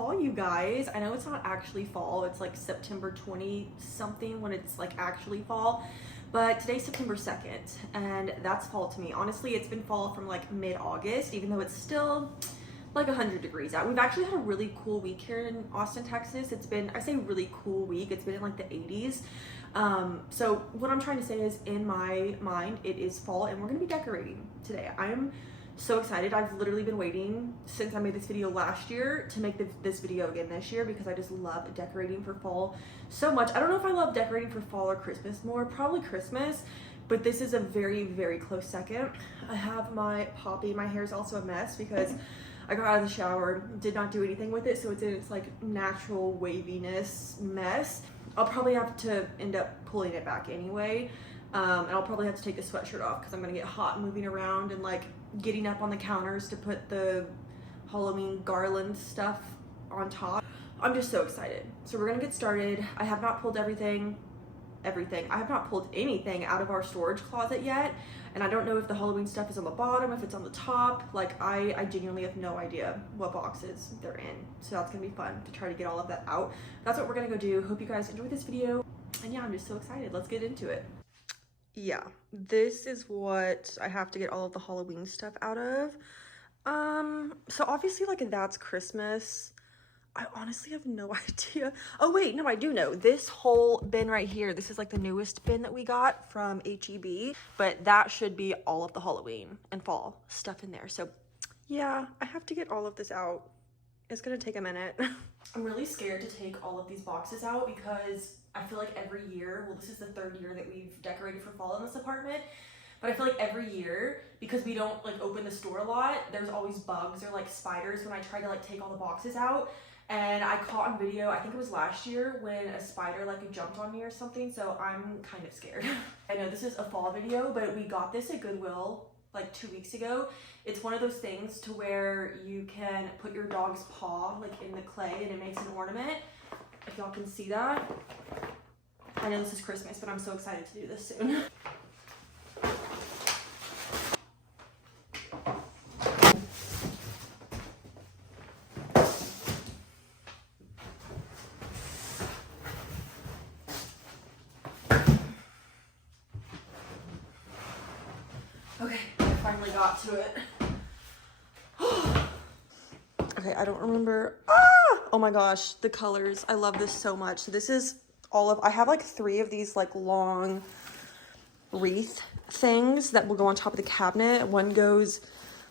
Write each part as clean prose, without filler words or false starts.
fall, you guys. I know it's not actually fall. It's like September 20 something when it's like actually fall. But today's September 2nd, and that's fall to me. Honestly, it's been fall from like mid-August, even though it's still like 100 degrees out. We've actually had a really cool week here in Austin, Texas. It's been, I say really cool week, it's been in like the 80s. So what I'm trying to say is, in my mind, it is fall, and we're gonna be decorating today. I'm so excited. I've literally been waiting since I made this video last year to make this video again this year, because I just love decorating for fall so much. I don't know if I love decorating for fall or Christmas more, probably Christmas, but this is a very, very close second. I have my poppy. My hair is also a mess because I got out of the shower, did not do anything with it, so it's in its like natural waviness mess. I'll probably have to end up pulling it back anyway, and I'll probably have to take the sweatshirt off because I'm gonna get hot moving around and like getting up on the counters to put the Halloween garland stuff on top. I'm just so excited. So we're gonna get started. I have not pulled everything. I have not pulled anything out of our storage closet yet, and I don't know if the Halloween stuff is on the bottom, if it's on the top. Like I genuinely have no idea what boxes they're in, so that's gonna be fun to try to get all of that out. That's what we're gonna go do. Hope you guys enjoyed this video, and yeah, I'm just so excited. Let's get into it. Yeah, this is what I have to get all of the Halloween stuff out of. So obviously, like, that's Christmas. I honestly have no idea. Oh wait, no, I do know. This whole bin right here, this is like the newest bin that we got from H-E-B, but that should be all of the Halloween and fall stuff in there. So yeah, I have to get all of this out. It's gonna take a minute. I'm really scared to take all of these boxes out because I feel like every year, well, this is the third year that we've decorated for fall in this apartment, but I feel like every year, because we don't like open the store a lot, there's always bugs or like spiders when I try to like take all the boxes out. And I caught on video, I think it was last year, when a spider like jumped on me or something, so I'm kind of scared. I know this is a fall video, but we got this at Goodwill like 2 weeks ago. It's one of those things to where you can put your dog's paw like in the clay and it makes an ornament. If y'all can see that. I know this is Christmas, but I'm so excited to do this soon. Okay, I finally got to it. Okay, I don't remember. Oh my gosh, the colors. I love this so much. So this is all of, I have like 3 of these like long wreath things that will go on top of the cabinet. One goes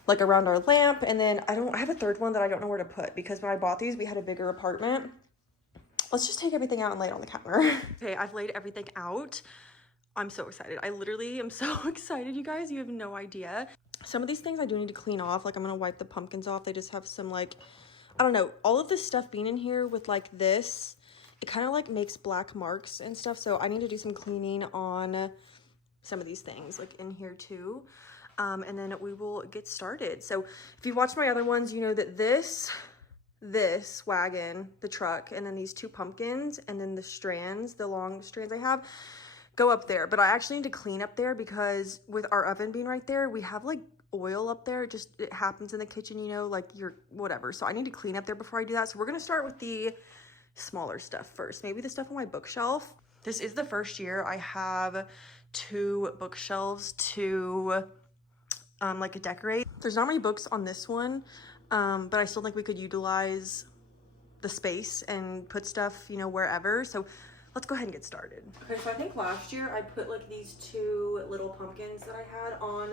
like around our lamp, and then I have a third one that I don't know where to put because when I bought these, we had a bigger apartment. Let's just take everything out and lay it on the counter. Okay, I've laid everything out. I'm so excited. I literally am so excited, you guys. You have no idea. Some of these things I do need to clean off. Like, I'm gonna wipe the pumpkins off. They just have some like, I don't know, all of this stuff being in here with like this, it kind of like makes black marks and stuff. So I need to do some cleaning on some of these things like in here too. And then we will get started. So if you watched my other ones, you know that this wagon, the truck, and then these 2 pumpkins, and then the strands, the long strands I have, go up there. But I actually need to clean up there because with our oven being right there, we have like oil up there. It happens in the kitchen, you know, like whatever. So I need to clean up there before I do that. So we're gonna start with the smaller stuff first. Maybe the stuff on my bookshelf. This is the first year I have 2 bookshelves to like decorate. There's not many books on this one, but I still think we could utilize the space and put stuff, you know, wherever. So let's go ahead and get started. Okay, so I think last year I put like these 2 little pumpkins that I had on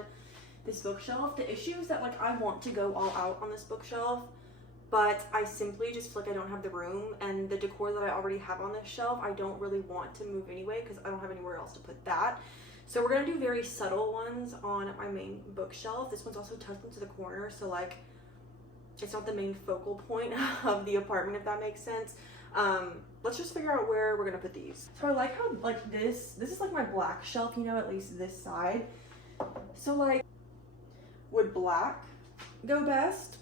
this bookshelf. The issue is that like I want to go all out on this bookshelf, but I simply just feel like I don't have the room, and the decor that I already have on this shelf, I don't really want to move anyway because I don't have anywhere else to put that. So we're gonna do very subtle ones on my main bookshelf. This one's also tucked into the corner, so like it's not the main focal point of the apartment, if that makes sense. Let's just figure out where we're gonna put these. So I like how like this is like my black shelf, you know, at least this side. So like, would black go best,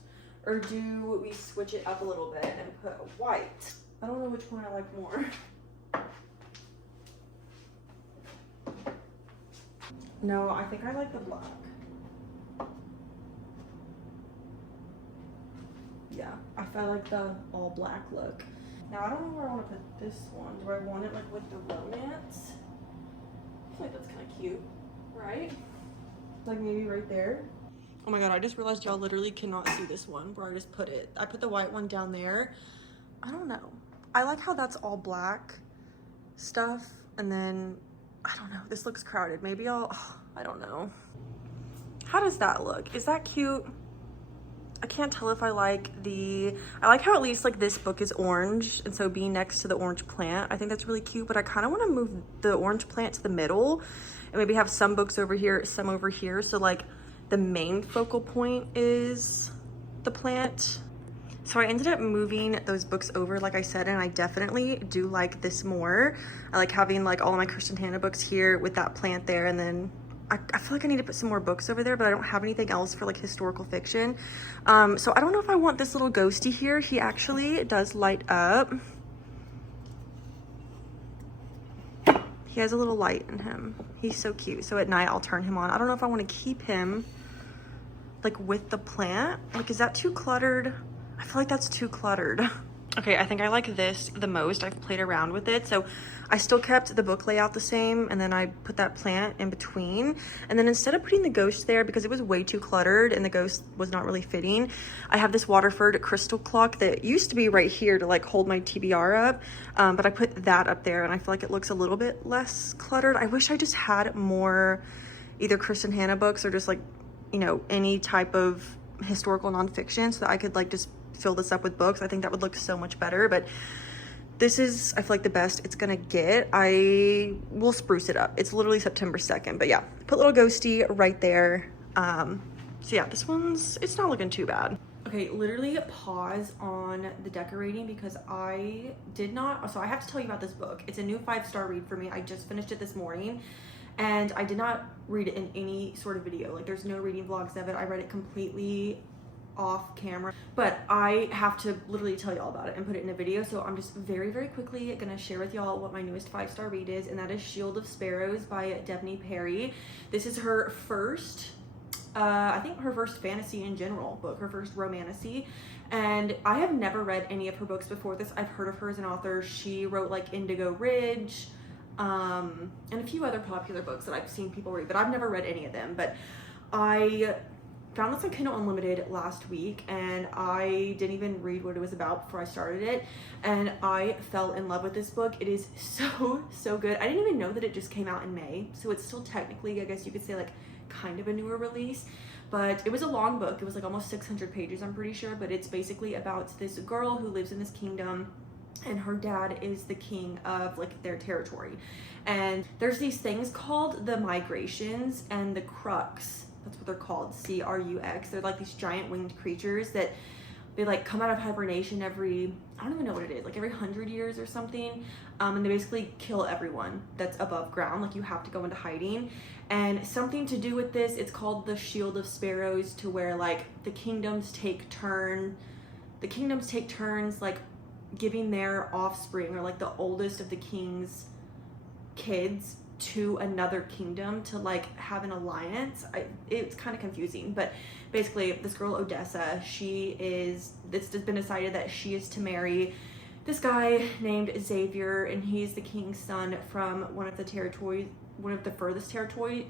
or do we switch it up a little bit and put white? I don't know which one I like more. No, I think I like the black. Yeah, I felt like the all black look. Now I don't know where I want to put this one. Do I want it like with the romance? I feel like that's kind of cute, right? Like maybe right there. Oh my god, I just realized y'all literally cannot see this one where I just put it. I put the white one down there. I don't know. I like how that's all black stuff, and then I don't know, this looks crowded. Maybe I don't know. How does that look? Is that cute? I can't tell if I like I like how at least like this book is orange, and so being next to the orange plant, I think that's really cute, but I kind of want to move the orange plant to the middle and maybe have some books over here, some over here, so like the main focal point is the plant. So I ended up moving those books over, like I said, and I definitely do like this more. I like having like all of my Kristen Hanna books here with that plant there, and then I feel like I need to put some more books over there, but I don't have anything else for like historical fiction. So I don't know if I want this little ghosty here. He actually does light up. He has a little light in him. He's so cute. So at night I'll turn him on. I don't know if I want to keep him like with the plant. Like, is that too cluttered? I feel like that's too cluttered. Okay, I think I like this the most. I've played around with it. So I still kept the book layout the same, and then I put that plant in between. And then instead of putting the ghost there, because it was way too cluttered and the ghost was not really fitting, I have this Waterford crystal clock that used to be right here to like hold my TBR up. But I put that up there, and I feel like it looks a little bit less cluttered. I wish I just had more either Kristen Hanna books or just like, you know, any type of historical nonfiction so that I could like just fill this up with books. I think that would look so much better, but this is, I feel like, the best it's gonna get. I will spruce it up. It's literally September 2nd, but yeah, put little ghosty right there. So yeah, this one's, it's not looking too bad. Okay, literally pause on the decorating because I did not, so I have to tell you about this book. It's a new 5-star read for me. I just finished it this morning, and I did not read it in any sort of video. Like, there's no reading vlogs of it. I read it completely off camera, but I have to literally tell y'all about it and put it in a video. So I'm just very, very quickly gonna share with y'all what my newest 5-star read is, and that is Shield of Sparrows by Devney Perry. This is her first, I think her first fantasy in general book, her first romantasy. And I have never read any of her books before this. I've heard of her as an author. She wrote like Indigo Ridge, and a few other popular books that I've seen people read, but I've never read any of them. But I found this on Kindle Unlimited last week, and I didn't even read what it was about before I started it, and I fell in love with this book. It is so good. I didn't even know that it just came out in May, so it's still technically, I guess you could say, like kind of a newer release, but it was a long book. It was like almost 600 pages, I'm pretty sure, but it's basically about this girl who lives in this kingdom, and her dad is the king of like their territory, and there's these things called the migrations and the crux. That's what they're called, C-R-U-X. They're like these giant winged creatures that they like come out of hibernation every, I don't even know what it is, like every 100 years or something. And they basically kill everyone that's above ground. Like, you have to go into hiding. And something to do with this, it's called the Shield of Sparrows, to where like the kingdoms take turns like giving their offspring, or like the oldest of the king's kids, to another kingdom to like have an alliance. It's kind of confusing, but basically this girl Odessa, it's been decided that she is to marry this guy named Xavier, and he's the king's son from one of the furthest territories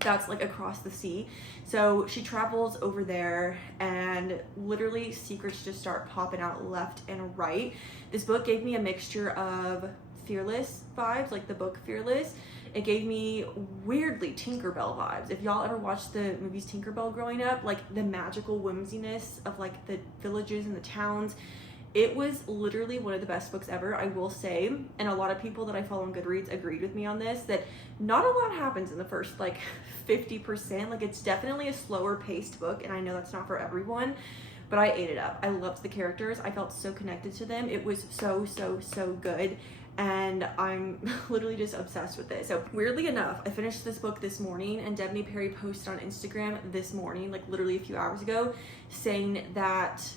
that's like across the sea. So she travels over there, and literally secrets just start popping out left and right. This book gave me a mixture of Fearless vibes, like the book Fearless. It gave me weirdly Tinkerbell vibes. If y'all ever watched the movies Tinkerbell growing up, like the magical whimsiness of like the villages and the towns. It was literally one of the best books ever, I will say. And a lot of people that I follow on Goodreads agreed with me on this, that not a lot happens in the first like 50%. Like, it's definitely a slower paced book, and I know that's not for everyone, but I ate it up. I loved the characters. I felt so connected to them. It was so good, and I'm literally just obsessed with it. So weirdly enough, I finished this book this morning, and Devney Perry posted on Instagram this morning, like literally a few hours ago, saying that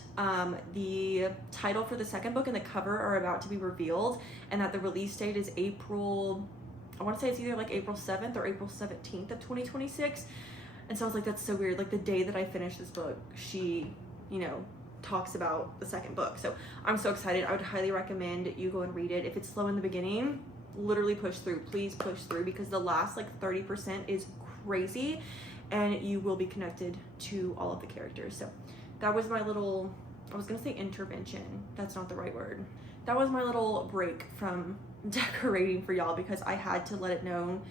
the title for the second book and the cover are about to be revealed, and that the release date is April, I want to say it's either like April 7th or April 17th of 2026. And so I was like, that's so weird. Like the day that I finished this book, she, you know, talks about the second book. So I'm so excited. I would highly recommend you go and read it. If it's slow in the beginning, literally push through. Please push through, because the last like 30% is crazy and you will be connected to all of the characters. So that was my little, I was gonna say intervention. That's not the right word. That was my little break from decorating for y'all, because I had to let it known.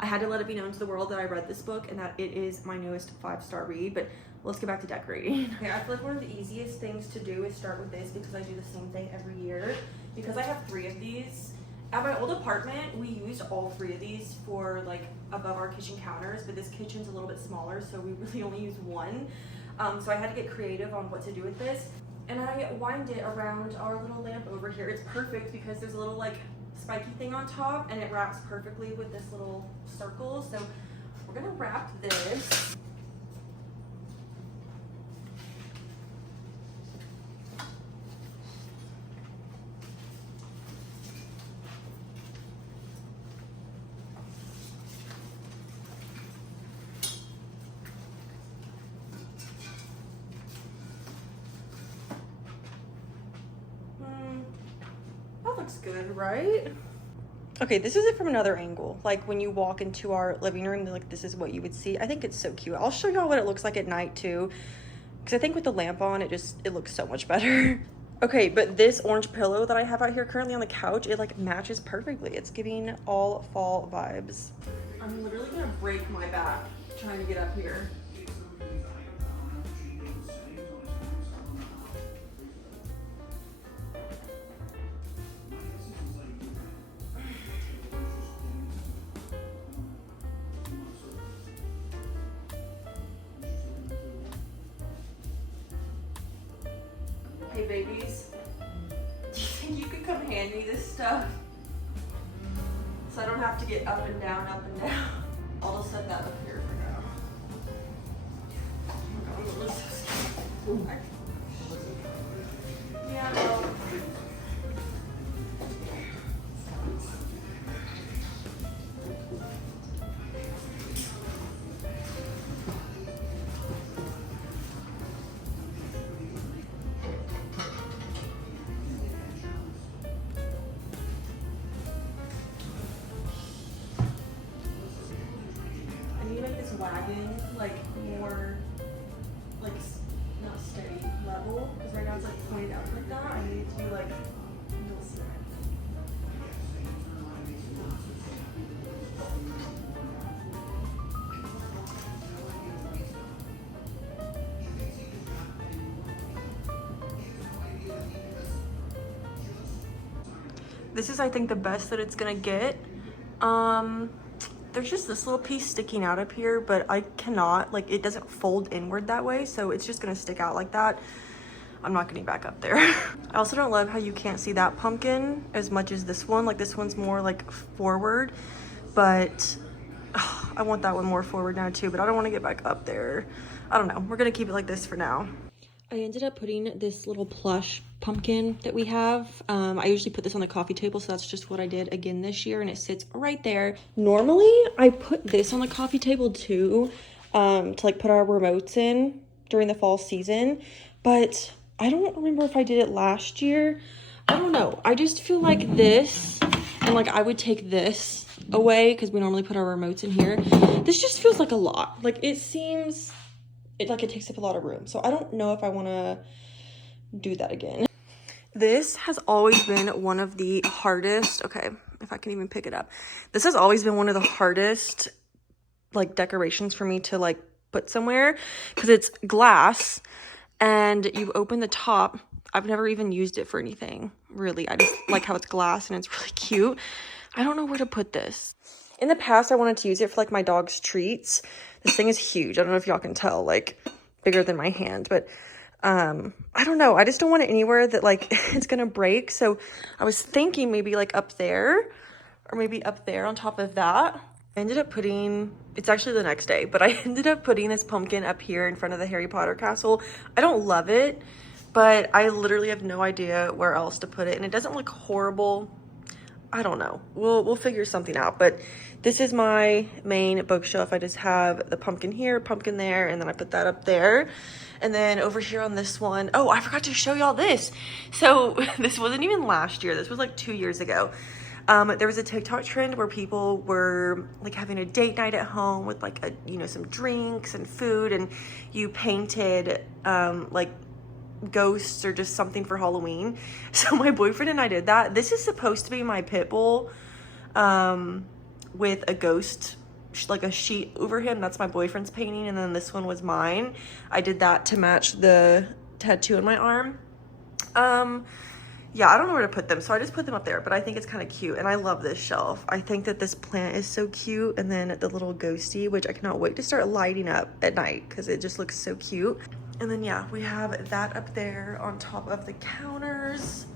I had to let it be known to the world that I read this book and that it is my newest 5-star read. But let's get back to decorating. Okay, I feel like one of the easiest things to do is start with this, because I do the same thing every year. Because I have 3 of these. At my old apartment, we used all 3 of these for like above our kitchen counters, but this kitchen's a little bit smaller, so we really only use one. So I had to get creative on what to do with this. And I wind it around our little lamp over here. It's perfect because there's a little like spiky thing on top, and it wraps perfectly with this little circle. So we're gonna wrap this. Good, right? Okay, this is it from another angle. Like when you walk into our living room, like this is what you would see. I think it's so cute. I'll show y'all what it looks like at night too, because I think with the lamp on, it looks so much better. Okay, but this orange pillow that I have out here currently on the couch, it like matches perfectly. It's giving all fall vibes. I'm literally gonna break my back trying to get up here. Hey babies, do you think you could come hand me this stuff so I don't have to get up and down, up and down? I'll just set that up here for now. Oh my God, I'm so scared. Yeah, no. Wagon like more like not steady level, because right now it's like pointed up like that. I need it to be like real cement. This is, I think, the best that it's gonna get. There's just this little piece sticking out up here, but I cannot, like, it doesn't fold inward that way, so it's just gonna stick out like that. I'm not getting back up there. I also don't love how you can't see that pumpkin as much as this one. Like, this one's more like forward, but I want that one more forward now too, but I don't want to get back up there. I don't know. We're gonna keep it like this for now. I ended up putting this little plush pumpkin that we have. I usually put this on the coffee table, so that's just what I did again this year, and it sits right there. Normally, I put this on the coffee table too, to like put our remotes in during the fall season, but I don't remember if I did it last year. I don't know. I just feel like this, and like I would take this away because we normally put our remotes in here. This just feels like a lot. Like it seems... it takes up a lot of room. So I don't know if I want to do that again. This has always been one of the hardest, okay, if I can even pick it up. This has always been one of the hardest like decorations for me to like put somewhere, because it's glass and you open the top. I've never even used it for anything, really. I just like how it's glass and it's really cute. I don't know where to put this. In the past, I wanted to use it for like my dog's treats. This thing is huge. I don't know if y'all can tell, like bigger than my hand, but I don't know. I just don't want it anywhere that like it's gonna break. So I was thinking maybe like up there, or maybe up there on top of that. I ended up putting, it's actually the next day, but I ended up putting this pumpkin up here in front of the Harry Potter castle. I don't love it, but I literally have no idea where else to put it, and it doesn't look horrible. I don't know. We'll figure something out, but This is my main bookshelf. I just have the pumpkin here, pumpkin there, and then I put that up there. And then over here on this one, oh, I forgot to show y'all this. So this wasn't even last year. This was like 2 years ago. There was a TikTok trend where people were like having a date night at home with like a, you know, some drinks and food, and you painted like ghosts or just something for Halloween. So my boyfriend and I did that. This is supposed to be my pit bull with a ghost, like a sheet over him. That's my boyfriend's painting, and then this one was mine. I did that to match the tattoo on my arm. Yeah, I don't know where to put them, so I just put them up there, but I think it's kind of cute, and I love this shelf. I think that this plant is so cute, and then the little ghosty, which I cannot wait to start lighting up at night because it just looks so cute. And then yeah, we have that up there on top of the counters.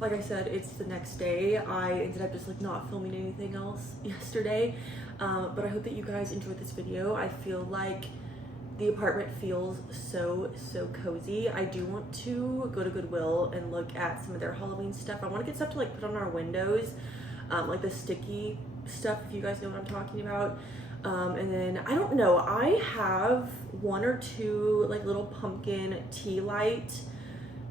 Like I said, it's the next day. I ended up just like not filming anything else yesterday, but I hope that you guys enjoyed this video. I feel like the apartment feels so cozy. I do want to go to Goodwill and look at some of their Halloween stuff. I want to get stuff to like put on our windows, like the sticky stuff, if you guys know what I'm talking about. And then I don't know, I have 1 or 2 like little pumpkin tea light,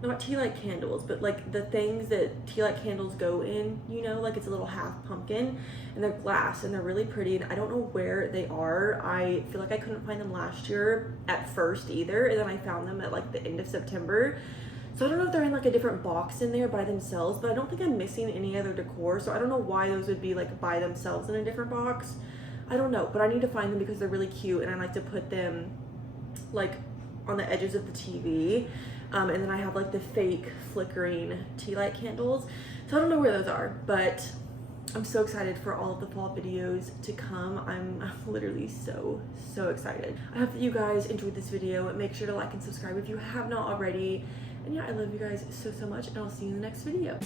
not tea light candles, but like the things that tea light candles go in, you know, like it's a little half pumpkin, and they're glass and they're really pretty, and I don't know where they are. I feel like I couldn't find them last year at first either, and then I found them at like the end of September. So I don't know if they're in like a different box in there by themselves, but I don't think I'm missing any other decor, so I don't know why those would be like by themselves in a different box. I don't know, but I need to find them because they're really cute, and I like to put them like on the edges of the TV. And then I have like the fake flickering tea light candles. So I don't know where those are, but I'm so excited for all of the fall videos to come. I'm literally so excited. I hope that you guys enjoyed this video. Make sure to like and subscribe if you have not already. And yeah, I love you guys so much, and I'll see you in the next video.